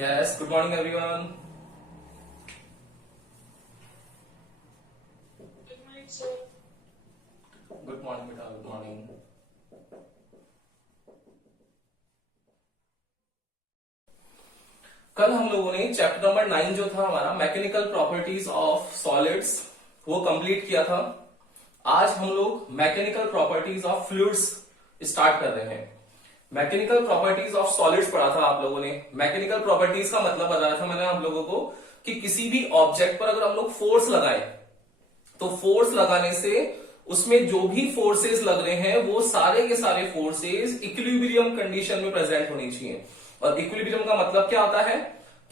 Yes, good morning everyone. Good morning, sir. Good morning बेटा, good morning. कल हम लोगों ने चैप्टर नंबर 9 जो था हमारा मैकेनिकल प्रॉपर्टीज ऑफ सॉलिड्स वो कंप्लीट किया था. आज हम लोग mechanical properties of fluids start कर रहे हैं. मैकेनिकल प्रॉपर्टीज ऑफ सॉलिड्स पढ़ा था आप लोगों ने. मैकेनिकल प्रॉपर्टीज का मतलब बताया था मैंने आप लोगों को कि किसी भी ऑब्जेक्ट पर अगर हम लोग फोर्स लगाएं तो फोर्स लगाने से उसमें जो भी फोर्सेस लग रहे हैं वो सारे के सारे फोर्सेस इक्विलिब्रियम कंडीशन में प्रेजेंट होनी चाहिए. और इक्विलिब्रियम का मतलब क्या होता है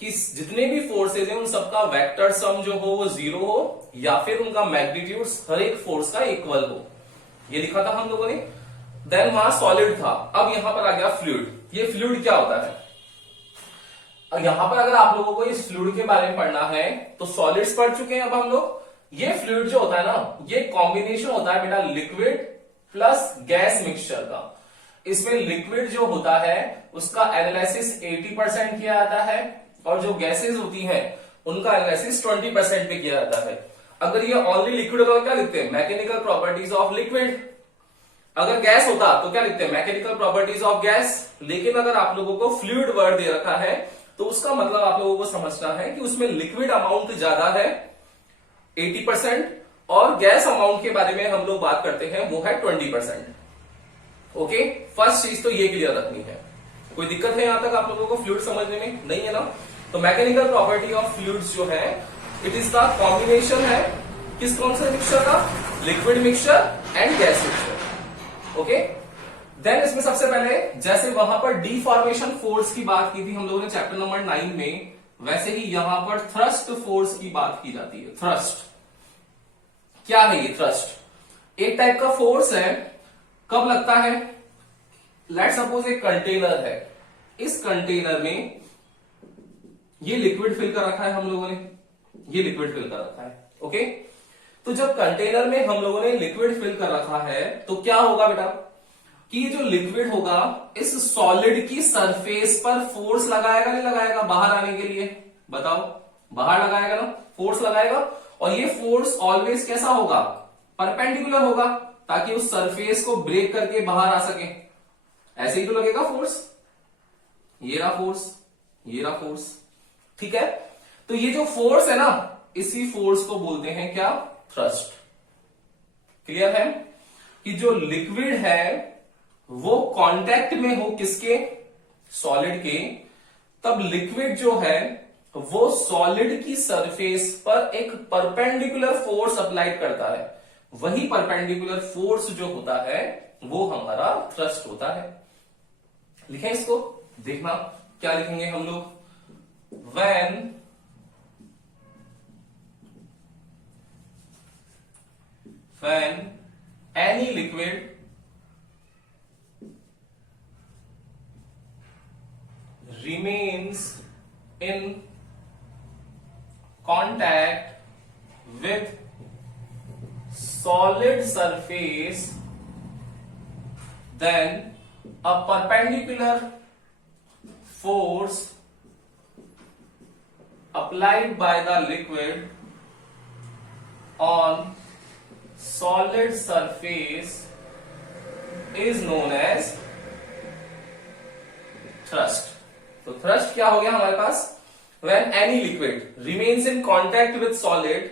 कि जितने भी फोर्सेस हैं उन सबका वेक्टर सम जो हो वो जीरो हो या फिर उनका मैग्नीट्यूड हर एक फोर्स का इक्वल हो. ये लिखा था हम लोगों ने. देन वहां सॉलिड था. अब यहां पर आ गया फ्लूइड. ये फ्लूइड क्या होता है? यहां पर अगर आप लोगों को इस फ्लूइड के बारे में पढ़ना है तो सॉलिड्स पढ़ चुके हैं अब हम लोग. ये फ्लूइड जो होता है ना ये कॉम्बिनेशन होता है बेटा लिक्विड प्लस गैस मिक्सचर का. इसमें लिक्विड जो होता है उसका एनालिसिस 80% किया जाता है और जो गैसेस होती हैं उनका एनालिसिस 20% पे किया जाता है. अगर ये ओनली लिक्विड होगा क्या लिखते हैं? Mechanical properties of liquid. अगर गैस होता तो क्या लिखते हैं? Mechanical properties of gas. लेकिन अगर आप लोगों को फ्लूइड वर्ड दे रखा है तो उसका मतलब आप लोगों को समझना है कि उसमें लिक्विड अमाउंट ज्यादा है 80% और गैस अमाउंट के बारे में हम लोग बात करते हैं वो है 20%. ओके, फर्स्ट चीज तो ये क्लियर रखनी है. कोई दिक्कत है यहां तक आप लोगों को फ्लूइड समझने में? नहीं है ना? तो मैकेनिकल प्रॉपर्टी ऑफ फ्लूइड्स जो है इट इज द कॉम्बिनेशन है किस कौन से मिक्सचर का? Liquid mixture and gas mixture. Okay, then इसमें सबसे पहले जैसे वहां पर डिफॉर्मेशन फोर्स की बात की थी हम लोगों ने चैप्टर नंबर 9 में, वैसे ही यहां पर थ्रस्ट फोर्स की बात की जाती है. थ्रस्ट क्या है? ये थ्रस्ट एक टाइप का फोर्स है. कब लगता है? लेट सपोज एक कंटेनर है. इस कंटेनर में ये लिक्विड फिल कर रखा है हम लोगों ने. ये लिक्विड फिल कर रखा है. ओके, तो जब कंटेनर में हम लोगों ने लिक्विड फिल कर रखा है तो क्या होगा बेटा कि ये जो लिक्विड होगा इस सॉलिड की सरफेस पर फोर्स लगाएगा नहीं लगाएगा बाहर आने के लिए? बताओ. बाहर लगाएगा ना, फोर्स लगाएगा. और ये फोर्स ऑलवेज कैसा होगा? परपेंडिकुलर होगा ताकि उस सरफेस को ब्रेक करके बाहर आ सके. ऐसे ही तो लगेगा फोर्स. ये रहा फोर्स, ये रहा फोर्स. ठीक है, तो ये जो फोर्स है ना इसी फोर्स को बोलते हैं क्या? थ्रस्ट. क्लियर है कि जो लिक्विड है वो कांटेक्ट में हो किसके? सॉलिड के. तब लिक्विड जो है वो सॉलिड की सरफेस पर एक परपेंडिकुलर फोर्स अप्लाइड करता है. वही परपेंडिकुलर फोर्स जो होता है वो हमारा थ्रस्ट होता है. लिखें इसको, देखना क्या लिखेंगे हम लोग. when any liquid remains in contact with solid surface then a perpendicular force applied by the liquid on solid surface is known as thrust. तो thrust क्या हो गया हमारे पास? When any liquid remains in contact with solid,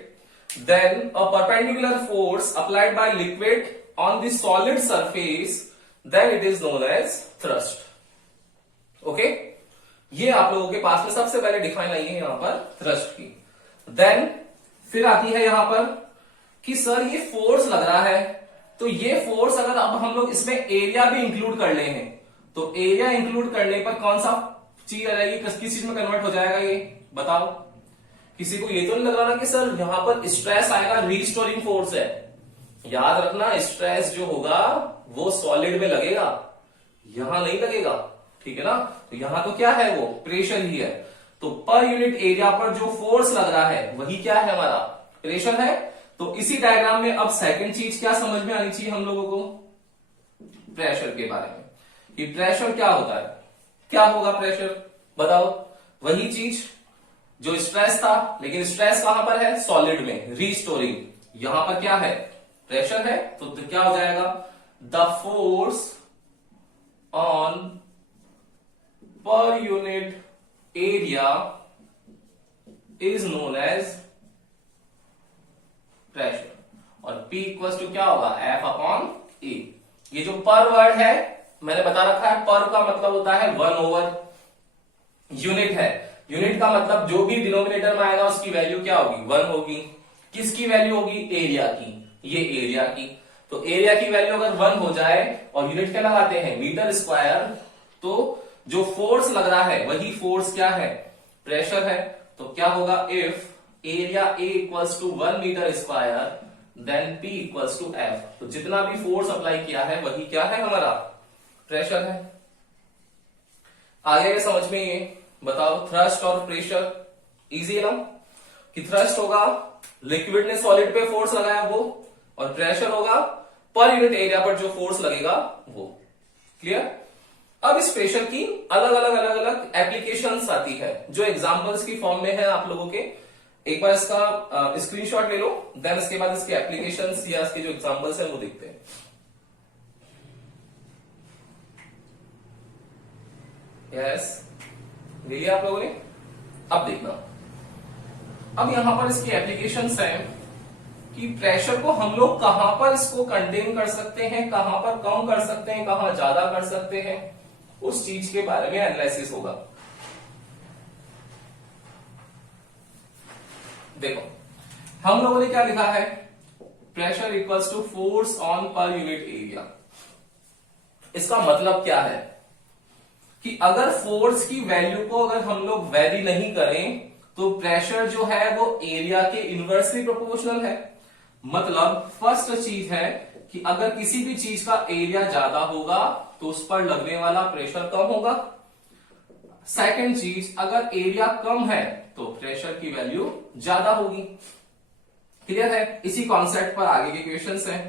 then a perpendicular force applied by liquid on the solid surface, then it is known as thrust. Okay? ये आप लोगों के पास में सबसे पहले डिफाइन आई है यहां पर थ्रस्ट की. देन फिर आती है यहां पर कि सर ये फोर्स लग रहा है तो ये फोर्स अगर अब हम लोग इसमें एरिया भी इंक्लूड कर ले हैं तो एरिया इंक्लूड करने पर कौन सा चीज आ जाएगी? किस चीज में कन्वर्ट हो जाएगा ये? बताओ. किसी को ये तो नहीं लग रहा ना कि सर यहां पर स्ट्रेस आएगा, रीस्टोरिंग फोर्स है. याद रखना स्ट्रेस जो होगा वो सॉलिड में लगेगा, यहां नहीं लगेगा. ठीक है ना? तो यहां तो क्या है? वो प्रेशर ही है. तो पर यूनिट एरिया पर जो फोर्स लग रहा है वही क्या है? हमारा प्रेशर है. तो इसी डायग्राम में अब सेकंड चीज क्या समझ में आनी चाहिए हम लोगों को? प्रेशर के बारे में. कि प्रेशर क्या होता है? क्या होगा प्रेशर? बताओ. वही चीज जो स्ट्रेस था, लेकिन स्ट्रेस कहां पर है, सॉलिड में, रीस्टोरिंग। यहां पर क्या है, प्रेशर है, तो क्या हो जाएगा, the force on per unit area is known as pressure. और P इक्वल टू क्या होगा, F अपॉन E। ये जो पर वर्ड है मैंने बता रखा है, पर का मतलब होता है 1/, यूनिट है, यूनिट का मतलब जो भी डिनोमिनेटर में आएगा उसकी वैल्यू क्या होगी, 1 होगी। किसकी वैल्यू होगी, एरिया की, ये एरिया की। तो एरिया की वैल्यू अगर 1 हो जाए और यूनिट क्या लगाते हैं, मीटर स्क्वायर, तो जो फोर्स लग रहा है वही फोर्स क्या है, प्रेशर है। तो क्या होगा, if area A equals to 1 metre square then P equals to F। तो जितना भी फोर्स अप्लाई किया है वही क्या है, हमारा प्रेशर है। आगे समझ में ये बताओ, थ्रस्ट और प्रेशर इजी है ना, कि थ्रस्ट होगा लिक्विड ने सॉलिड पे फोर्स लगाया वो, और प्रेशर होगा पर यूनिट एरिया पर जो फोर्स लगेगा वो। क्लियर। अब इस प्रेशर की अलग अलग एप्लीकेशंस आती है जो एग्जांपल्स की फॉर्म में है आप लोगों के। एक बार इसका स्क्रीनशॉट ले लो, देन इसके बाद इसके एप्लीकेशंस या इसके जो एग्जांपल्स है वो देखते हैं। यस, ले लिया आप लोगों ने। अब देखना, अब यहां पर इसकी एप्लीकेशंस है कि प्रेशर को हम लोग कहां पर इसको कंटेन कर सकते हैं, कहां पर कम कर सकते हैं, कहां ज्यादा कर सकते हैं, उस चीज के बारे में एनालिसिस होगा। देखो हम लोगों ने क्या लिखा है, pressure equals to force on per unit area. इसका मतलब क्या है कि अगर फोर्स की वैल्यू को अगर हम लोग वैरी नहीं करें तो प्रेशर जो है वो एरिया के इनवर्सली प्रोपोर्शनल है। मतलब फर्स्ट चीज है कि अगर किसी भी चीज का एरिया ज्यादा होगा तो उस पर लगने वाला प्रेशर कम होगा। सेकंड चीज, अगर एरिया कम है तो प्रेशर की वैल्यू ज्यादा होगी। क्लियर है। इसी कॉन्सेप्ट पर आगे के क्वेश्चंस हैं।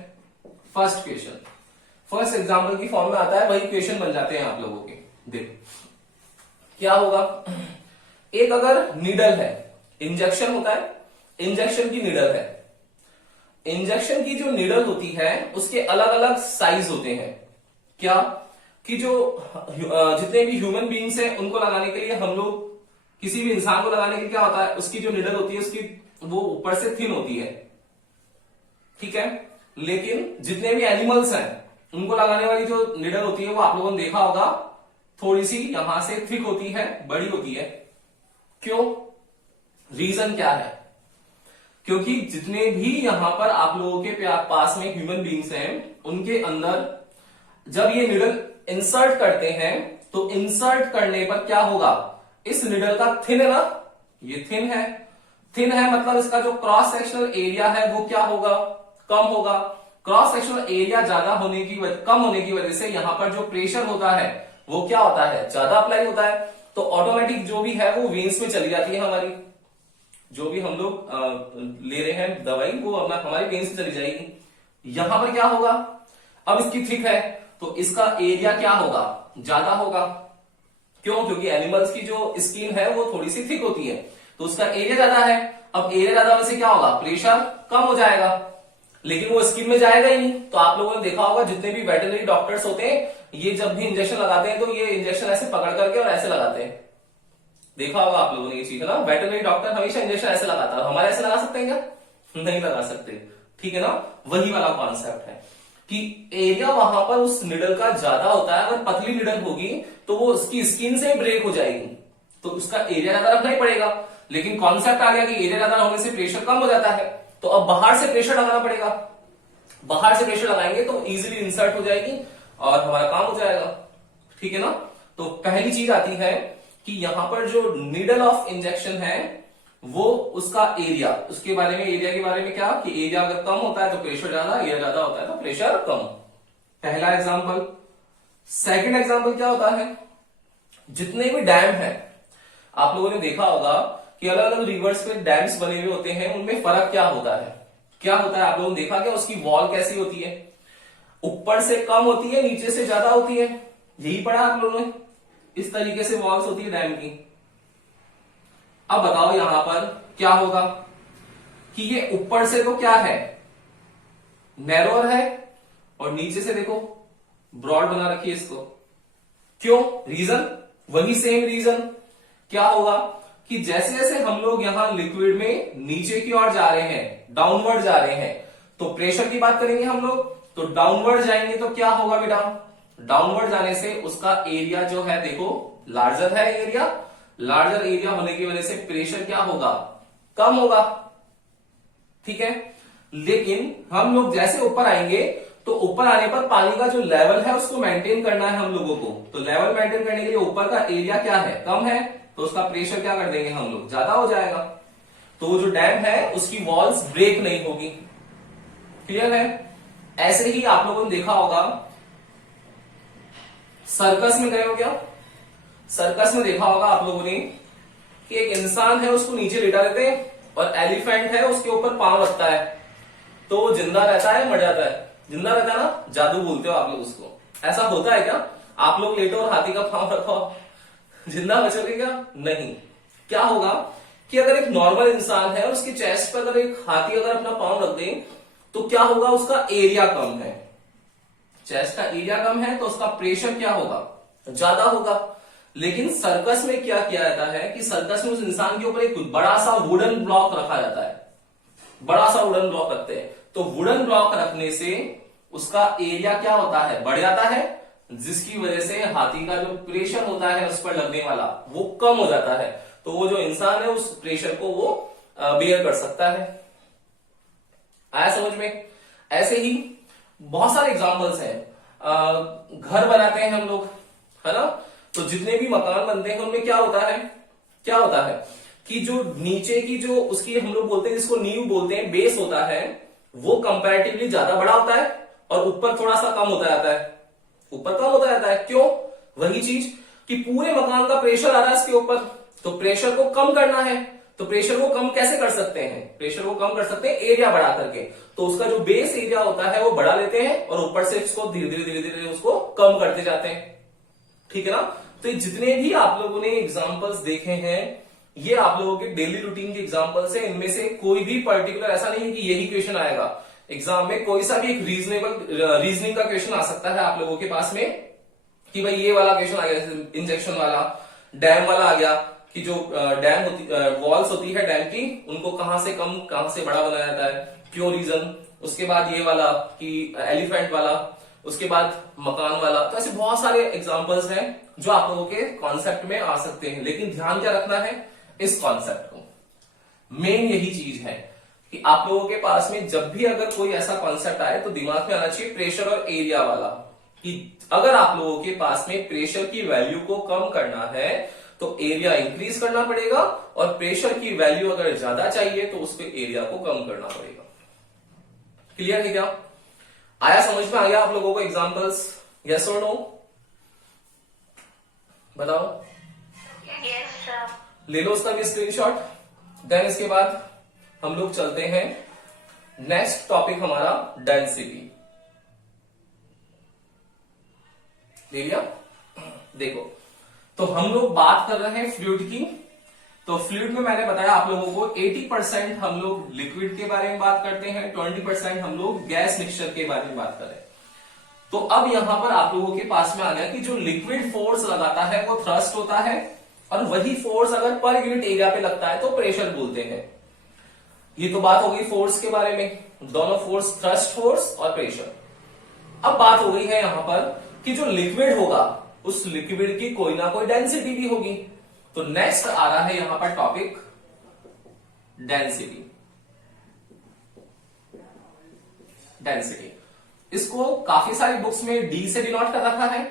फर्स्ट क्वेश्चन, फर्स्ट एग्जांपल की फॉर्म में आता है, वही क्वेश्चन बन जाते हैं आप लोगों के। देखो क्या होगा, एक अगर नीडल है, इंजेक्शन होता है, इंजेक्शन की नीडल है, इंजेक्शन की जो नीडल होती है उसके अलग अलग साइज होते हैं। क्या कि जो जितने भी ह्यूमन बीइंग्स हैं उनको लगाने के लिए हम लोग, किसी भी इंसान को लगाने के लिए क्या होता है, उसकी जो नीडल होती है उसकी वो ऊपर से थिन होती है, ठीक है। लेकिन जितने भी एनिमल्स हैं उनको लगाने वाली जो नीडल होती है वो आप लोगों ने देखा होगा थोड़ी सी यहां से थिक होती है, बड़ी होती है। क्यों, रीजन क्या है, क्योंकि जितने भी यहां पर आप लोगों के पास में ह्यूमन बीइंग्स हैं उनके अंदर जब ये निडल इंसर्ट करते हैं तो इंसर्ट करने पर क्या होगा, इस निडल का थिन है ना, ये थिन है, थिन है मतलब इसका जो क्रॉस सेक्शनल एरिया है वो क्या होगा, कम होगा। क्रॉस सेक्शनल एरिया ज्यादा होने की कम होने की वजह से यहां पर जो प्रेशर होता है वो क्या होता है, ज्यादा अप्लाई होता है। तो ऑटोमेटिक जो भी है वो वेन्स में चली जाती है हमारी, जो भी हम लोग ले रहे हैं दवाई वो हमारी वेन्स में चली जाएगी। यहां पर क्या होगा, अब इसकी थिक है तो इसका एरिया क्या होगा, ज्यादा होगा। क्यों, क्योंकि एनिमल्स की जो स्किन है वो थोड़ी सी थिक होती है तो उसका एरिया ज्यादा है। अब एरिया ज्यादा होने से क्या होगा, प्रेशर कम हो जाएगा, लेकिन वो स्किन में जाएगा ही नहीं। तो आप लोगों ने देखा होगा जितने भी वेटरनरी डॉक्टर्स होते हैं ये जब भी इंजेक्शन लगाते हैं तो ये इंजेक्शन ऐसे पकड़ करके और ऐसे लगाते हैं, देखा होगा आप लोगों ने ये चीज है ना। वेटरनरी डॉक्टर हमेशा इंजेक्शन ऐसे लगाता है, हमारे ऐसे लगा सकते हैं क्या, नहीं लगा सकते, ठीक है ना। वही वाला कॉन्सेप्ट है कि एरिया वहां पर उस निडल का ज्यादा होता है। अगर पतली निडल होगी तो वो उसकी स्किन से ब्रेक हो जाएगी तो उसका एरिया ज्यादा रखना ही पड़ेगा। लेकिन कॉन्सेप्ट आ गया कि एरिया ज्यादा होने से प्रेशर कम हो जाता है, तो अब बाहर से प्रेशर लगाना पड़ेगा। बाहर से प्रेशर लगाएंगे तो इजीली इंसर्ट हो जाएगी और हमारा काम हो जाएगा, ठीक है ना। तो पहली चीज आती है कि यहां पर जो नीडल ऑफ इंजेक्शन है वो उसका एरिया, उसके बारे में, एरिया के बारे में क्या कि एरिया अगर कम होता है तो प्रेशर ज्यादा, एरिया ज्यादा होता है तो प्रेशर कम। पहला एग्जांपल। सेकंड एग्जांपल क्या होता है, जितने भी डैम है आप लोगों ने देखा होगा कि अलग अलग रिवर्स पे डैम्स बने हुए होते हैं, उनमें फर्क क्या होता है, क्या होता है आप लोगों ने देखा क्या, उसकी वॉल कैसी होती है, ऊपर से कम होती है नीचे से ज्यादा होती है, यही पढ़ा आप लोगों ने। इस तरीके से वॉल्स होती है डैम की, अब बताओ यहां पर क्या होगा कि ये ऊपर से तो क्या है, नैरोर है, और नीचे से देखो ब्रॉड बना रखी है इसको। क्यों? रीजन वही सेम रीजन। क्या होगा कि जैसे जैसे हम लोग यहां लिक्विड में नीचे की ओर जा रहे हैं, डाउनवर्ड जा रहे हैं, तो प्रेशर की बात करेंगे हम लोग, तो डाउनवर्ड जाएंगे तो क्या होगा बेटा, डाउनवर्ड जाने से उसका एरिया जो है देखो लार्जर है एरिया, लार्जर एरिया होने की वजह से प्रेशर क्या होगा, कम होगा। ठीक है, लेकिन हम लोग जैसे ऊपर आएंगे तो ऊपर आने पर पानी का जो लेवल है उसको मेंटेन करना है हम लोगों को, तो लेवल मेंटेन करने के लिए ऊपर का एरिया क्या है, कम है, तो उसका प्रेशर क्या कर देंगे हम लोग, ज्यादा हो जाएगा, तो वो जो डैम है उसकी वॉल्स ब्रेक नहीं होगी। क्लियर है? ऐसे ही आप लोगों ने देखा होगा सर्कस में गए हो क्या, सर्कस में देखा होगा आप लोगों ने कि एक इंसान है उसको नीचे लेटा देते हैं और एलिफेंट है उसके ऊपर पांव रखता है, तो वो जिंदा रहता है मर जाता है, जिंदा रहता है ना, जादू बोलते हो आप लोग उसको। ऐसा होता है क्या? आप लोग लेटो और हाथी का पांव रखो, जिंदा बचोगे क्या? नहीं। क्या होगा कि अगर एक नॉर्मल इंसान है और उसकी चेस्ट पर अगर एक हाथी अगर अपना पांव रख दे तो क्या होगा, उसका एरिया कम है, चेस्ट का एरिया कम है तो उसका प्रेशर क्या होगा, ज्यादा होगा। लेकिन सर्कस में क्या किया जाता है कि सर्कस में उस इंसान के ऊपर एक बड़ा सा वुडन ब्लॉक रखा जाता है, बड़ा सा वुडन ब्लॉक रखते हैं, तो वुडन ब्लॉक रखने से उसका एरिया क्या होता है, बढ़ जाता है, जिसकी वजह से हाथी का जो प्रेशर होता है उस पर लगने वाला वो कम हो जाता है, तो वो जो इंसान है उस प्रेशर को वो बेयर कर सकता है। आया समझ में? ऐसे ही बहुत सारे एग्जांपल्स हैं, घर बनाते हैं हम लोग, है ना, तो जितने भी मकान बनते हैं उनमें क्या होता है, क्या होता है कि जो नीचे की जो उसकी हम लोग बोलते हैं जिसको नींव बोलते हैं, बेस होता है, वो कंपैरेटिवली ज्यादा बड़ा होता है और ऊपर थोड़ा सा कम होता जाता है, ऊपर कम होता जाता है। क्यों? वही चीज कि पूरे मकान का प्रेशर आ रहा है इसके ऊपर, तो प्रेशर को कम करना है, तो प्रेशर को कम कैसे कर सकते हैं, प्रेशर को कम कर सकते हैं एरिया बढ़ा करके, तो उसका जो बेस एरिया होता है वो बढ़ा लेते हैं और ऊपर से इसको धीरे धीरे धीरे धीरे उसको कम करते जाते हैं। ठीक है ना? तो जितने भी आप लोगों ने एग्जाम्पल्स देखे हैं ये आप लोगों के डेली रूटीन के एग्जाम्पल्स हैं, इनमें से कोई भी पर्टिकुलर ऐसा नहीं है कि यही क्वेश्चन आएगा एग्जाम में, कोई सा भी एक रीजनिंग का क्वेश्चन आ सकता है आप लोगों के पास में कि भाई ये वाला क्वेश्चन आ गया, जैसे इंजेक्शन वाला, डैम वाला आ गया कि जो डैम होती वॉल्स होती है डैम की, उनको कहां से कम कहां से बड़ा बनाया जाता है, क्यों रीजन, उसके बाद ये वाला कि एलिफेंट वाला, उसके बाद मकान वाला, तो ऐसे बहुत सारे एग्जांपल्स हैं जो आप लोगों के कॉन्सेप्ट में आ सकते हैं, लेकिन ध्यान क्या रखना है इस कॉन्सेप्ट को, मेन यही चीज है कि आप लोगों के पास में जब भी अगर कोई ऐसा कॉन्सेप्ट आए तो दिमाग में आना चाहिए प्रेशर और एरिया वाला, कि अगर आप लोगों के पास में प्रेशर की वैल्यू को कम करना है तो एरिया इंक्रीज करना पड़ेगा, और प्रेशर की वैल्यू अगर ज्यादा चाहिए तो उस पर एरिया को कम करना पड़ेगा। क्लियर है क्या? आया समझ में? आ गया आप लोगों को एग्जांपल्स? यस और नो? बताओ। Yes sir. ले लो उसका भी स्क्रीनशॉट। देन इसके बाद हम लोग चलते हैं नेक्स्ट टॉपिक हमारा डेंसिटी। ले लिया? देखो, तो हम लोग बात कर रहे हैं फ्लूइड की, तो फ्लूइड में मैंने बताया आप लोगों को 80% हम लोग लिक्विड के बारे में बात करते हैं, 20% हम लोग गैस मिक्सचर के बारे में बात कर रहे हैं। तो अब यहां पर आप लोगों के पास में आ गया कि जो लिक्विड फोर्स लगाता है वो थ्रस्ट होता है, और वही फोर्स अगर पर यूनिट एरिया पे लगता है तो प्रेशर बोलते हैं। ये तो बात हो गई फोर्स के बारे में, दोनों फोर्स, थ्रस्ट फोर्स और प्रेशर। अब बात हो गई है यहां पर कि जो लिक्विड होगा उस लिक्विड की कोई ना कोई डेंसिटी भी होगी, तो नेक्स्ट आ रहा है यहां पर टॉपिक डेंसिटी। डेंसिटी इसको काफी सारी बुक्स में डी से डिनोट कर रखा है,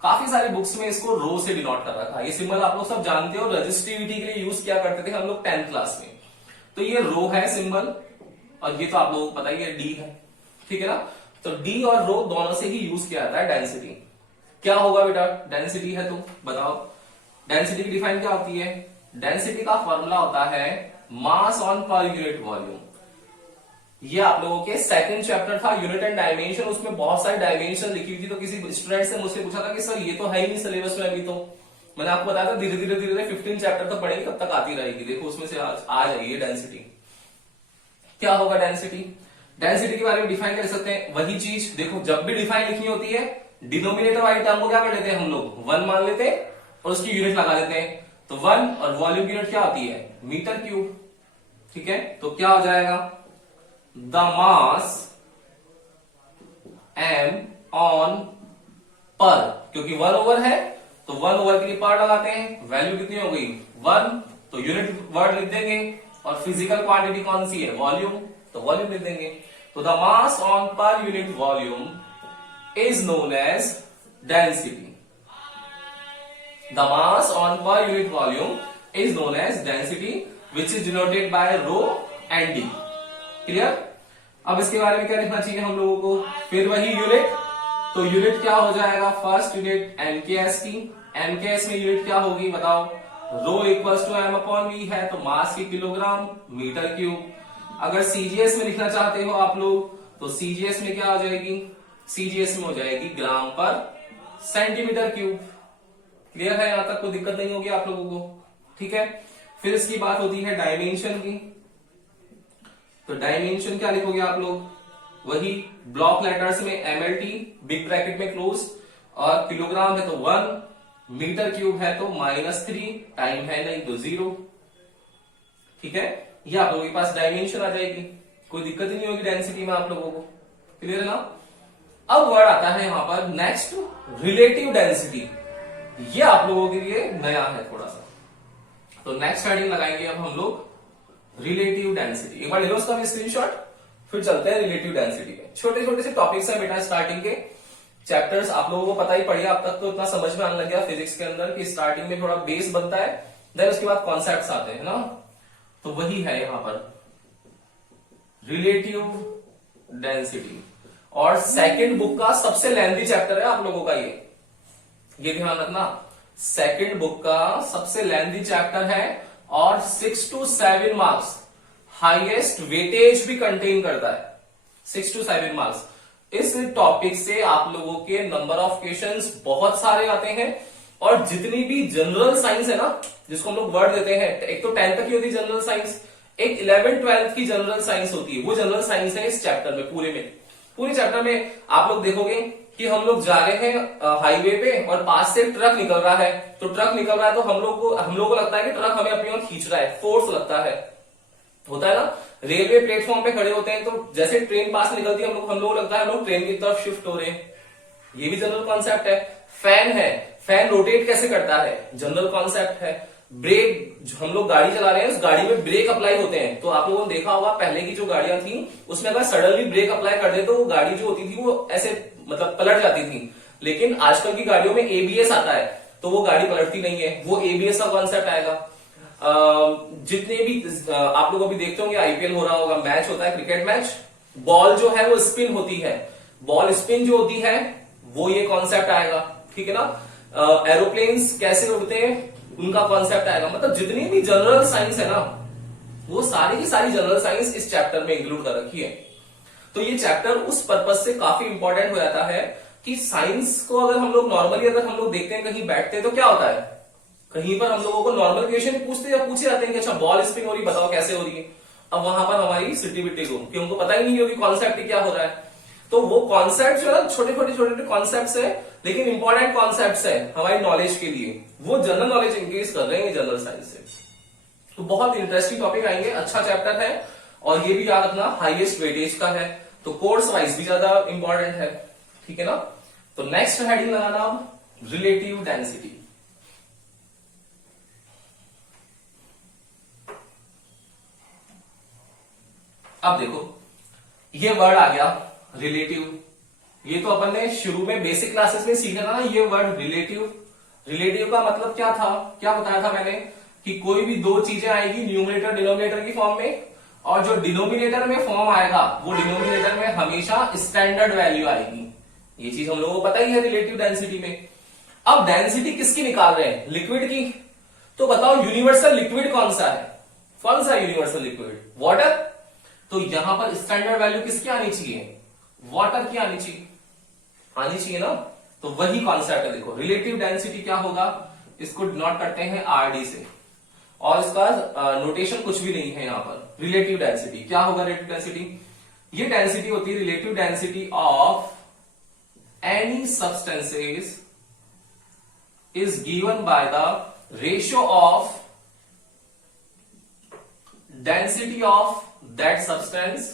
काफी सारी बुक्स में इसको रो से डिनोट कर रखा है। ये सिंबल आप लोग सब जानते हो, रजिस्टिविटी के लिए यूज किया करते थे हम लोग 10th क्लास में। तो ये रो है सिंबल, और ये तो आप लोगों को पता ही है डी है, ठीक है ना। तो डी और रो दोनों से ही यूज किया जाता है डेंसिटी। क्या होगा बेटा, डेंसिटी है तो बताओ डेंसिटी की डिफाइन क्या होती है। डेंसिटी का फॉर्मूला होता है मास ऑन पर यूनिट वॉल्यूम। ये आप लोगों के सेकंड चैप्टर था यूनिट एंड डायमेंशन, उसमें बहुत सारी डायमेंशन लिखी हुई थी, तो किसी स्टूडेंट से मुझसे पूछा था कि सर ये तो है ही नहीं सिलेबस में अभी, तो मैंने आपको बताया था धीरे धीरे धीरे 15 चैप्टर तक पढ़ेंगे, तब तक आती रहेगी। देखो उसमें से आज आ जाएगी डेंसिटी। क्या होगा डेंसिटी? डेंसिटी के बारे में डिफाइन कर सकते हैं वही चीज। देखो जब भी डिफाइन लिखनी होती है, डिनोमिनेटर वाली टर्म को क्या कर लेते हैं हम लोग, 1 मान लेते हैं और उसकी यूनिट लगा देते हैं। तो 1 और वॉल्यूम की यूनिट क्या होती है, मीटर क्यूब। ठीक है, तो क्या हो जाएगा, द मास m ऑन पर, क्योंकि 1 ओवर है तो 1 ओवर के लिए पर लगाते हैं। वैल्यू कितनी हो गई 1, तो यूनिट वर्ड लिख देंगे। और फिजिकल क्वांटिटी कौन सी है, वॉल्यूम, तो वॉल्यूम लिख देंगे। तो the mass on per unit volume is known as density. The mass on per unit volume is known as density which is denoted by rho and D. Clear? अब इसके बारे में क्या लिखना चाहिए हम लोगों को, फिर वही यूनिट। तो यूनिट क्या हो जाएगा, फर्स्ट यूनिट एनकेएस की। एनकेएस में यूनिट क्या होगी बताओ, rho equals to m upon v है, तो मास की किलोग्राम मीटर क्यूब। अगर सीजीएस में लिखना चाहते हो आप लोग, तो सीजीएस में क्या हो जाएगी, सीजीएस में हो जाएगी ग्राम पर सेंटीमीटर क्यूब। क्लियर है? यहां तक कोई दिक्कत नहीं होगी आप लोगों को। ठीक है, फिर इसकी बात होती है डायमेंशन की। तो डायमेंशन क्या लिखोगे आप लोग, वही ब्लॉक लेटर्स में एमएलटी बिग ब्रैकेट में क्लोज, और किलोग्राम है तो 1, मीटर क्यूब है तो -3, टाइम है नहीं तो 0। ठीक है, ये आप लोगों के पास डायमेंशन आ जाएगी, कोई दिक्कत ही नहीं होगी डेंसिटी में आप लोगों को। क्लियर है ना? अब वर्ड आता है यहां पर नेक्स्ट, रिलेटिव डेंसिटी। ये आप लोगों के लिए नया है थोड़ा सा, तो नेक्स्ट हेडिंग लगाएंगे अब हम लोग रिलेटिव डेंसिटी। एक बार ले लो उसका भी स्क्रीनशॉट, फिर चलते हैं रिलेटिव डेंसिटी में। छोटे छोटे से टॉपिक्स हैं बेटा, स्टार्टिंग के चैप्टर्स आप लोगों को पता ही पड़ेगा, अब तक तो इतना समझ में आने लग गया फिजिक्स के अंदर कि स्टार्टिंग में थोड़ा बेस बनता है, देन उसके बाद कॉन्सेप्ट्स आते हैं ना। तो वही है यहां पर रिलेटिव डेंसिटी, और सेकंड बुक का सबसे लेंथी चैप्टर है आप लोगों का ये ध्यान रखना। सेकंड बुक का सबसे लेंथी चैप्टर है और 6 to 7 मार्क्स, हाईएस्ट वेटेज भी कंटेन करता है। 6 to 7 मार्क्स। इस टॉपिक से आप लोगों के नंबर ऑफ क्वेश्चंस बहुत सारे आते हैं, और जितनी भी जनरल साइंस है ना, जिसको हम लोग वर्ड देते हैं, एक तो 10 तक की होती है जनरल साइंस, एक 11 12 की जनरल साइंस होती है, वो जनरल साइंस है इस चैप्टर में। पूरे चैप्टर में आप लोग देखोगे कि हम लोग जा रहे हैं हाईवे पे और पास से ट्रक निकल रहा है, तो ट्रक निकल रहा है तो हम लोग को लगता है कि ट्रक हमें अपनी ओर खींच रहा है, फोर्स लगता है, होता है ना। रेलवे प्लेटफॉर्म पे खड़े होते हैं तो जैसे ट्रेन पास निकलती है हम लोग लगता है हम लोग ट्रेन की तरफ शिफ्ट हो रहे हैं, ये भी जनरल कॉन्सेप्ट है। फैन है, फैन रोटेट कैसे करता है, जनरल कॉन्सेप्ट है। ब्रेक, जो हम लोग गाड़ी चला रहे हैं उस गाड़ी में ब्रेक अप्लाई होते हैं, तो आप लोगों ने देखा होगा पहले की जो गाड़ियां थी उसमें अगर सडनली ब्रेक अप्लाई कर दे तो वो गाड़ी जो होती थी वो ऐसे मतलब पलट जाती थी, लेकिन आजकल की गाड़ियों में एबीएस आता है तो वो गाड़ी पलटती नहीं है, वो एबीएस का कॉन्सेप्ट आएगा। जितने भी आप लोग अभी देखते होंगे आईपीएल हो रहा होगा, मैच होता है क्रिकेट मैच, बॉल जो है वो स्पिन होती है, बॉल स्पिन जो होती है वो ये कॉन्सेप्ट आएगा। ठीक है ना। एरोप्लेन्स कैसे उड़ते हैं उनका कॉन्सेप्ट आएगा। मतलब जितनी भी जनरल साइंस है ना वो सारी की सारी जनरल साइंस इस चैप्टर में इंक्लूड कर रखी है। तो ये चैप्टर उस पर्पज से काफी इंपॉर्टेंट हो जाता है कि साइंस को अगर हम लोग नॉर्मली अगर हम लोग देखते हैं कहीं बैठते हैं तो क्या होता है, कहीं पर हम लोगों को नॉर्मल क्वेश्चन पूछते जाते हैं कि अच्छा बॉल स्पिन हो रही बताओ कैसे हो रही है। अब वहां पर हमारी सिटी बिट्टी को कि उनको पता ही नहीं होगी कॉन्सेप्ट क्या हो रहा है, तो वो कॉन्सेप्ट जो है छोटे कॉन्सेप्ट है लेकिन इंपॉर्टेंट कॉन्सेप्ट है हमारी नॉलेज के लिए, वो जनरल नॉलेज इंक्रीज कर रहे हैं जनरल साइंस से। तो बहुत इंटरेस्टिंग टॉपिक आएंगे, अच्छा चैप्टर है, और ये भी याद रखना हाईएस्ट वेटेज का है, तो कोर्स वाइज भी ज्यादा इंपॉर्टेंट है। ठीक है ना। तो नेक्स्ट हेडिंग लगाना अब रिलेटिव डेंसिटी। अब देखो ये वर्ड आ गया रिलेटिव, ये तो अपन ने शुरू में बेसिक क्लासेस में सीखा था ना ये वर्ड रिलेटिव। रिलेटिव का मतलब क्या था, क्या बताया था मैंने कि कोई भी दो चीजें आएगी न्यूमरेटर डिनोमिनेटर की फॉर्म में, और जो डिनोमिनेटर में फॉर्म आएगा वो डिनोमिनेटर में हमेशा स्टैंडर्ड वैल्यू आएगी। ये चीज हम लोगों को पता ही है रिलेटिव डेंसिटी में। अब डेंसिटी किसकी निकाल रहे हैं, लिक्विड की। तो बताओ यूनिवर्सल लिक्विड कौन सा है, कौन सा यूनिवर्सल लिक्विड, वाटर। तो यहां पर स्टैंडर्ड वैल्यू किसकी आनी चाहिए, वाटर की आनी चाहिए ना। तो वही कॉन्सेप्ट है, देखो रिलेटिव डेंसिटी क्या होगा, इसको डिनोट करते हैं RD से, और इसका नोटेशन कुछ भी नहीं है यहाँ पर। रिलेटिव डेंसिटी क्या होगा? रिलेटिव डेंसिटी, ये डेंसिटी होती है relative density of any substances is given by the ratio of density of that substance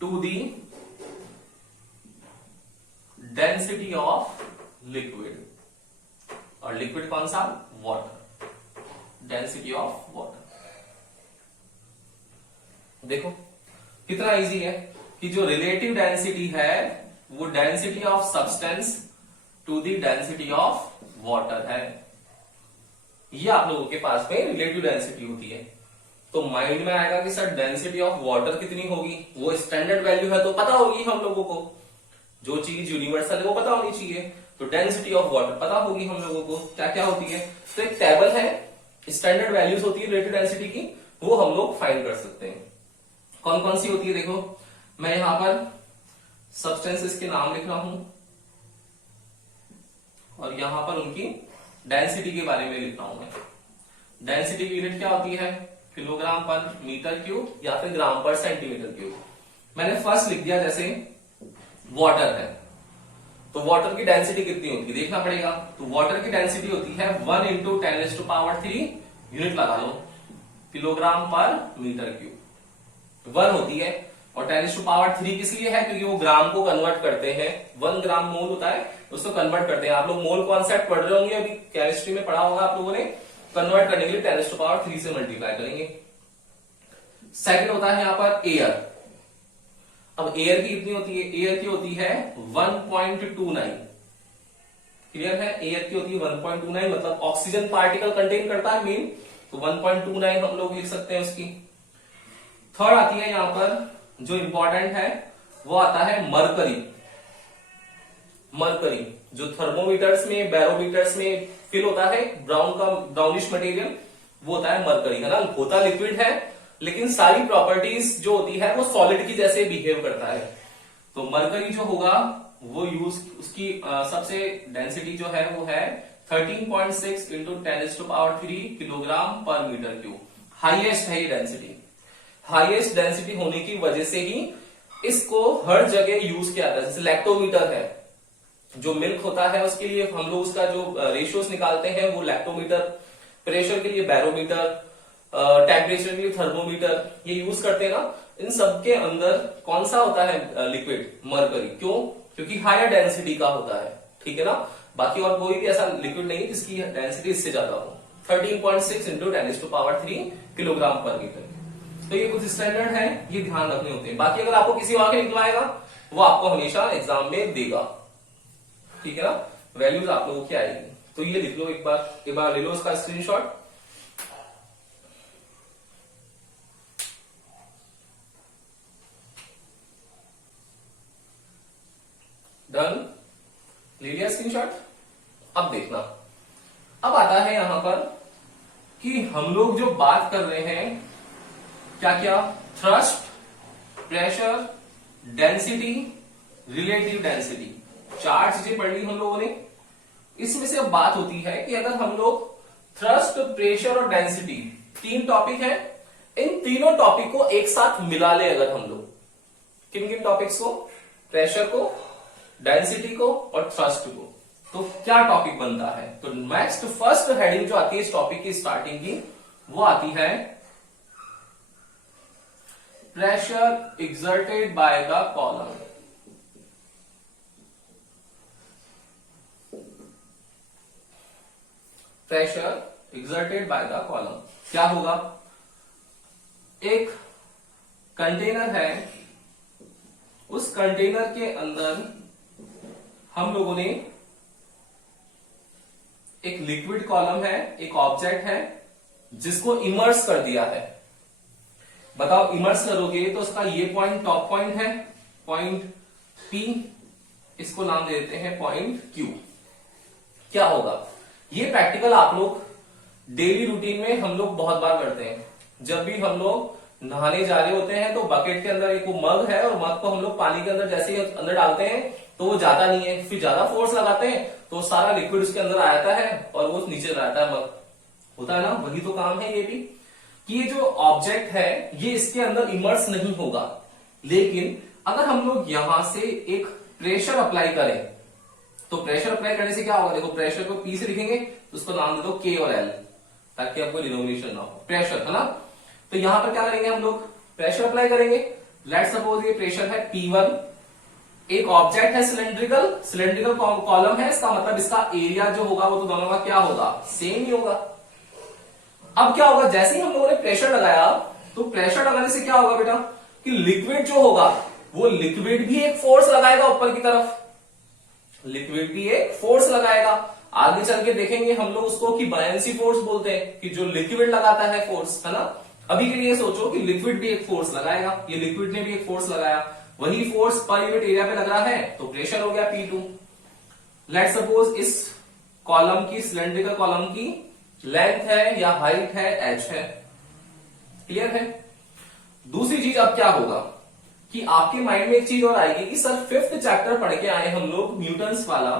to the density of liquid, और लिक्विड कौन सा? Water, density of water. देखो कितना इजी है कि जो रिलेटिव डेंसिटी है वो density of substance to the density of water है। ये आप लोगों के पास में रिलेटिव डेंसिटी होती है। तो माइंड में आएगा कि सर डेंसिटी ऑफ वाटर कितनी होगी, वो स्टैंडर्ड वैल्यू है तो पता होगी हम लोगों को, जो चीज यूनिवर्सल है वो पता होनी चाहिए। तो डेंसिटी ऑफ वाटर पता होगी हम लोगों को क्या क्या होती है। तो एक टेबल है, स्टैंडर्ड वैल्यूज होती है रिलेटिव डेंसिटी की, वो हम लोग फाइंड कर सकते हैं। कौन कौन सी होती है? देखो मैं यहां पर सब्सटेंसेस के नाम लिख रहा हूं और यहां पर उनकी डेंसिटी के बारे में लिख रहा हूं मैं। डेंसिटी की यूनिट क्या होती है? किलोग्राम पर मीटर क्यूब या फिर ग्राम पर सेंटीमीटर क्यूब। मैंने फर्स्ट लिख दिया, जैसे वाटर है तो वाटर की डेंसिटी कितनी होती है देखना पड़ेगा। तो वाटर की डेंसिटी होती है 1 × 10⁻³ यूनिट लगा लो, किलोग्राम पर मीटर क्यूब 1 होती है। और 10⁻³ किस लिए है? क्योंकि वो ग्राम को कन्वर्ट करते हैं, 1 ग्राम मोल होता है उसको कन्वर्ट करते हैं। आप लोग मोल कॉन्सेप्ट पढ़ रहे होंगे, अभी केमिस्ट्री में पढ़ा होगा आप लोगों ने। कन्वर्ट करने के लिए 10⁻³ से मल्टीप्लाई करेंगे। सेकंड होता है यहां पर एयर। अब एयर की कितनी होती है? एयर की होती है 1.29। क्लियर है? एयर की होती है 1.29, मतलब ऑक्सीजन पार्टिकल कंटेन करता है मीन, तो 1.29 हम लोग लिख सकते हैं उसकी। थर्ड आती है यहां पर जो इंपॉर्टेंट है वो आता है मरकरी। मरकरी जो थर्मोमीटर्स में, बैरोमीटर्स में फिल होता है, ब्राउनिश मटेरियल, वो होता है मरकरी, है ना। होता लिक्विड है लेकिन सारी प्रॉपर्टीज जो होती है वो सॉलिड की जैसे बिहेव करता है। तो मरकरी जो होगा वो यूज, उसकी सबसे डेंसिटी जो है वो है 13.6 × 10⁻³ किलोग्राम पर मीटर क्यूब। हाईएस्ट है ये डेंसिटी। हाईएस्ट डेंसिटी होने की वजह से ही इसको हर जगह यूज किया जाता है। जैसे लैक्टोमीटर है, जो मिल्क होता है उसके लिए हम लोग उसका जो रेशियोज निकालते हैं वो लैक्टोमीटर, प्रेशर के लिए बैरोमीटर, टेम्परेचर के लिए थर्मोमीटर, ये यूज करते हैं ना। इन सब के अंदर कौन सा होता है लिक्विड? मरकरी। क्यों? क्योंकि हायर डेंसिटी का होता है, ठीक है ना। बाकी और कोई भी ऐसा लिक्विड नहीं है जिसकी डेंसिटी इससे ज्यादा हो। 13.6 × 10⁻³ किलोग्राम पर मीटर। तो ये कुछ स्टैंडर्ड है, ये ध्यान रखने होते हैं। बाकी अगर आपको किसी और के निकलवाएगा वो आपको हमेशा एग्जाम में देगा, ठीक है ना। वैल्यूज आप लोगों की आएगी। तो ये लिख लो, एक बार ले लो इसका स्क्रीनशॉट। डन, ले लिया स्क्रीनशॉट। अब देखना, अब आता है यहां पर कि हम लोग जो बात कर रहे हैं क्या क्या? Thrust, pressure, density, relative density, 4 चीजें पढ़ ली हम लोगों ने। इसमें से अब बात होती है कि अगर हम लोग थ्रस्ट, प्रेशर और डेंसिटी 3 टॉपिक है, इन तीनों टॉपिक को एक साथ मिला ले अगर हम लोग, किन किन टॉपिक्स को? प्रेशर को, डेंसिटी को और थ्रस्ट को, तो क्या टॉपिक बनता है? तो नेक्स्ट फर्स्ट हेडिंग जो आती है इस टॉपिक की स्टार्टिंग की, वो आती है pressure exerted by the column. Pressure exerted by the column क्या होगा? एक कंटेनर है, उस कंटेनर के अंदर हम लोगों ने एक लिक्विड कॉलम है, एक ऑब्जेक्ट है जिसको इमर्स कर दिया है। बताओ इमर्स करोगे तो उसका ये पॉइंट टॉप पॉइंट है, पॉइंट P, इसको नाम दे देते हैं पॉइंट Q। क्या होगा? ये प्रैक्टिकल आप लोग डेली रूटीन में हम लोग बहुत बार करते हैं। जब भी हम लोग नहाने जा रहे होते हैं तो बकेट के अंदर एक वो मग है और मग को हम लोग पानी के अंदर जैसे ही अंदर डालते हैं तो वो जाता नहीं है, फिर ज्यादा फोर्स लगाते हैं तो सारा लिक्विड उसके अंदर आ जाता है और वो नीचे रहता है मग, होता है ना। वही तो काम है ये भी, कि ये जो ऑब्जेक्ट है ये इसके अंदर इमर्स नहीं होगा, लेकिन अगर हम लोग यहां से एक प्रेशर अप्लाई करें तो प्रेशर अप्लाई करने से क्या होगा, देखो प्रेशर को पी से लिखेंगे तो उसको नाम दे दो के और एल, ताकि आपको डिनोमिनेशन ना हो, प्रेशर है ना। तो यहां पर क्या करेंगे हम लोग, प्रेशर अप्लाई करेंगे। लेट्स सपोज ये प्रेशर है P1, एक ऑब्जेक्ट है सिलेंड्रिकल कॉलम है, इसका मतलब इसका एरिया जो होगा वो तो दोनों का क्या होगा, सेम ही होगा। अब क्या होगा, जैसे ही हम लोगों ने प्रेशर लगाया तो प्रेशर लगाने से क्या होगा बेटा, कि लिक्विड जो होगा वो लिक्विड भी एक फोर्स लगाएगा ऊपर की तरफ, लिक्विड भी एक फोर्स लगाएगा। आगे चल के देखेंगे हम लोग उसको कि बायंसी फोर्स बोलते हैं, कि जो लिक्विड लगाता है फोर्स, है ना। अभी के लिए सोचो कि लिक्विड भी एक फोर्स लगाएगा, ये लिक्विड ने भी एक फोर्स लगाया, वही फोर्स पर यूनिट एरिया पे लग रहा है तो प्रेशर हो गया P2। लेट्स सपोज इस कॉलम की, सिलेंड्रिकल कॉलम की लेंथ है या हाइट है h है, क्लियर है। दूसरी चीज अब क्या होगा कि आपके माइंड में एक चीज और आएगी कि सर 5th चैप्टर पढ़ के आए हम लोग न्यूटन्स वाला,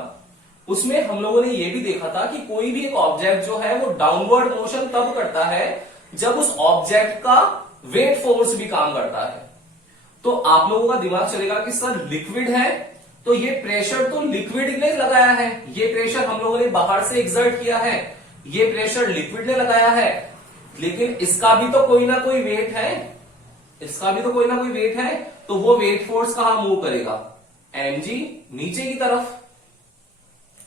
उसमें हम लोगों ने ये भी देखा था कि कोई भी एक ऑब्जेक्ट जो है वो डाउनवर्ड मोशन तब करता है जब उस ऑब्जेक्ट का वेट फोर्स भी काम करता है। तो आप लोगों का दिमाग चलेगा कि सर लिक्विड है तो ये प्रेशर तो लिक्विड ने लगाया है, ये प्रेशर हम लोगों ने बाहर से एक्सर्ट किया है, ये प्रेशर लिक्विड ने लगाया है, लेकिन इसका भी तो कोई ना कोई वेट है, इसका भी तो कोई ना कोई वेट है, तो वो वेट फोर्स कहां मूव करेगा, mg नीचे की तरफ।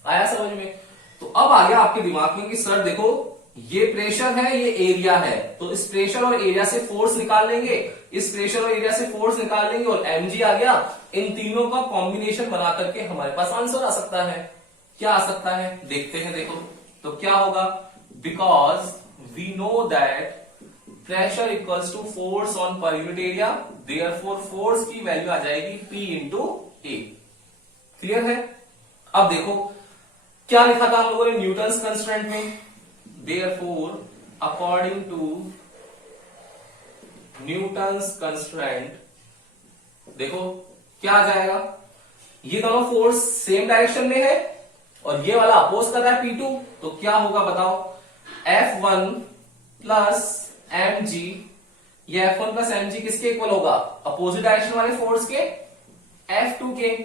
आया समझ में। तो अब आ गया आपके दिमाग में कि सर देखो ये प्रेशर है, ये एरिया है, तो इस प्रेशर और एरिया से फोर्स निकाल लेंगे, इस प्रेशर और एरिया से फोर्स निकाल लेंगे और mg आ गया। इन तीनों का कॉम्बिनेशन बना करके हमारे पास आंसर आ सकता है। क्या आ सकता है देखते हैं। देखो तो क्या होगा, because we know that pressure equals to force on per unit area, therefore force की वैल्यू आ जाएगी P इंटू ए। क्लियर है। अब देखो क्या लिखा था हम लोगों ने न्यूटन्स कंस्ट्रेंट में, therefore according to Newton's constraint, देखो क्या आ जाएगा, ये दोनों फोर्स सेम डायरेक्शन में है और ये वाला अपोज कर रहा है P2, तो क्या होगा बताओ, F1 प्लस mg, ये F1 प्लस mg किसके इक्वल होगा, अपोजिट डायरेक्शन वाले फोर्स के, F2 के।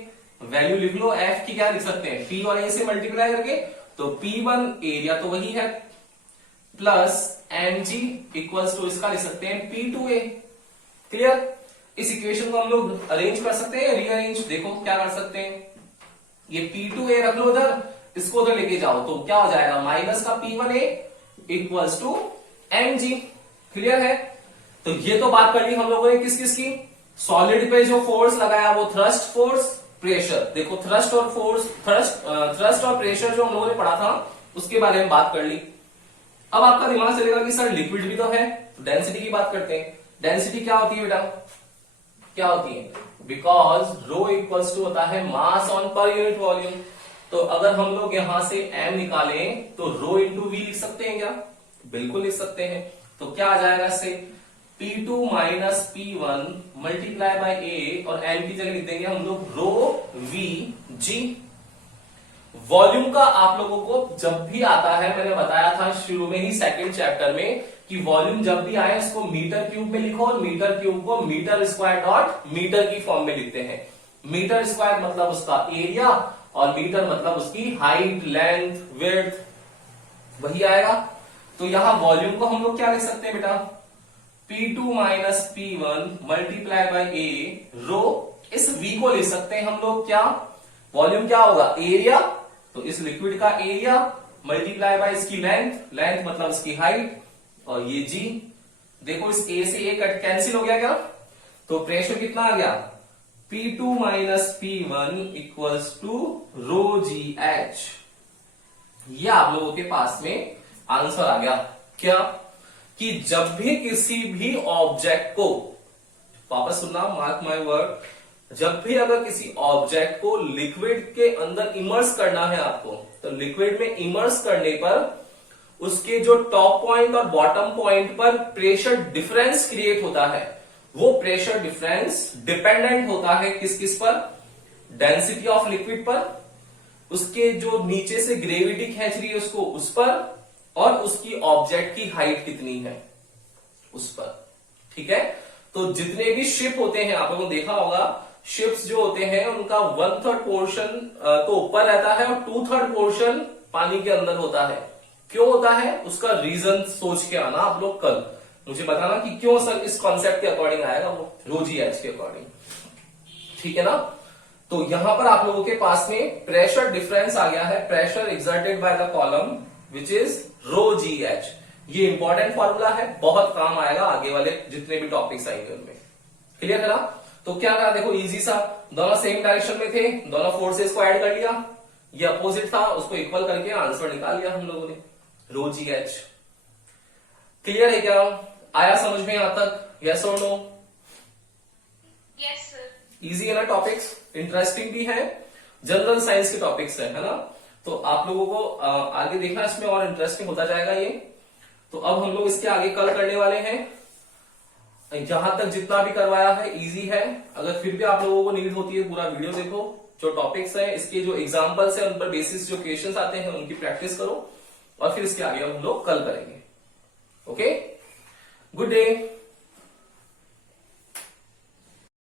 वैल्यू लिख लो, F की क्या लिख सकते हैं, P और A से मल्टीप्लाई करके, तो P1 एरिया तो वही है प्लस mg इक्वल्स टू इसका लिख सकते हैं P2A। क्लियर। इस इक्वेशन को हम लोग अरेंज कर सकते हैं, रीअरेंज। देखो क्या कर सकते हैं, ये P2A रख लो उधर, इसको उधर लेके जाओ तो क्या हो जाएगा, माइनस का P1A equals to mg। Clear है। तो ये तो बात कर ली हम लोगों ने किस किस की, सॉलिड पे जो फोर्स लगाया वो थ्रस्ट फोर्स, प्रेशर। देखो थ्रस्ट और फोर्स, थ्रस्ट और प्रेशर जो हम लोगों ने पढ़ा था उसके बारे में बात कर ली। अब आपका दिमाग चलेगा कि सर लिक्विड भी तो है, तो डेंसिटी की बात करते हैं। डेंसिटी क्या होती है बेटा, क्या होती है, बिकॉज रो इक्वल्स टू होता है मास ऑन पर यूनिट वॉल्यूम। तो अगर हम लोग यहां से m निकालें तो रो इंटू वी लिख सकते हैं क्या, बिल्कुल लिख सकते हैं। तो क्या आ जाएगा इससे, P2 minus P1 multiply by A और m की जगह लिख देंगे हम लोग रो वी जी। वॉल्यूम का आप लोगों को जब भी आता है, मैंने बताया था शुरू में ही सेकंड चैप्टर में कि वॉल्यूम जब भी आए उसको मीटर क्यूब में लिखो और मीटर क्यूब को मीटर स्क्वायर डॉट मीटर की फॉर्म में लिखते हैं। मीटर स्क्वायर मतलब उसका एरिया और मीटर मतलब उसकी हाइट, लेंथ, विड्थ, वही आएगा। तो यहां वॉल्यूम को हम लोग क्या लिख सकते हैं बेटा, P2 minus P1 multiply by A रो, इस V को लिख सकते हैं हम लोग क्या, वॉल्यूम क्या होगा, एरिया, तो इस लिक्विड का एरिया मल्टीप्लाई बाय इसकी लेंथ, लेंथ मतलब इसकी हाइट, और ये G। देखो इस A से A कट कैंसिल हो गया क्या, तो प्रेशर कितना आ गया, P2 minus P1 equals to rho GH। ये आप लोगों के पास में आंसर आ गया। क्या, कि जब भी किसी भी ऑब्जेक्ट को, वापस सुनना, मार्क माय वर्ड, जब भी अगर किसी ऑब्जेक्ट को लिक्विड के अंदर इमर्स करना है आपको, तो लिक्विड में इमर्स करने पर उसके जो टॉप पॉइंट और बॉटम पॉइंट पर प्रेशर डिफरेंस क्रिएट होता है, वो प्रेशर डिफरेंस डिपेंडेंट होता है किस किस पर, डेंसिटी ऑफ लिक्विड पर, उसके जो नीचे से ग्रेविटी खींच रही है उसको उस पर, और उसकी ऑब्जेक्ट की हाइट कितनी है उस पर। ठीक है, तो जितने भी शिप होते हैं आप लोगों ने देखा होगा, शिप्स जो होते हैं उनका 1/3 पोर्शन तो ऊपर रहता है और 2/3 पोर्शन पानी के अंदर होता है। क्यों होता है उसका रीजन सोच के आना आप लोग कल, मुझे बताना कि क्यों सर इस कॉन्सेप्ट के अकॉर्डिंग आएगा वो, रो जी एच के अकॉर्डिंग। ठीक है ना, तो यहां पर आप लोगों के पास में प्रेशर डिफरेंस आ गया है, pressure exerted by the column which is rho G H. ये इंपॉर्टेंट फॉर्मूला है, बहुत काम आएगा आगे वाले जितने भी टॉपिक्स आएंगे उनमें। क्लियर है ना, तो क्या करा, देखो इजी सा, दोनों सेम डायरेक्शन में थे, दोनों फोर्सेस को ऐड कर लिया, ये अपोजिट था उसको इक्वल करके आंसर निकाल लिया हम लोगों ने, रो जी एच। क्लियर है क्या, आया समझ में यहां तक, यस और नो? Yes sir. इजी है ना टॉपिक्स, इंटरेस्टिंग भी है, जनरल साइंस के टॉपिक्स है ना, तो आप लोगों को आगे देखना इसमें और इंटरेस्टिंग होता जाएगा ये। तो अब हम लोग इसके आगे कल करने वाले हैं, यहां तक जितना भी करवाया है इजी है, अगर फिर भी आप लोगों को नीड होती है पूरा वीडियो देखो, जो टॉपिक्स हैं इसके जो एग्जांपल्स हैं उन पर बेसिस जो क्वेश्चंस आते हैं उनकी प्रैक्टिस करो, और फिर इसके आगे हम लोग कल करेंगे। Okay, good day.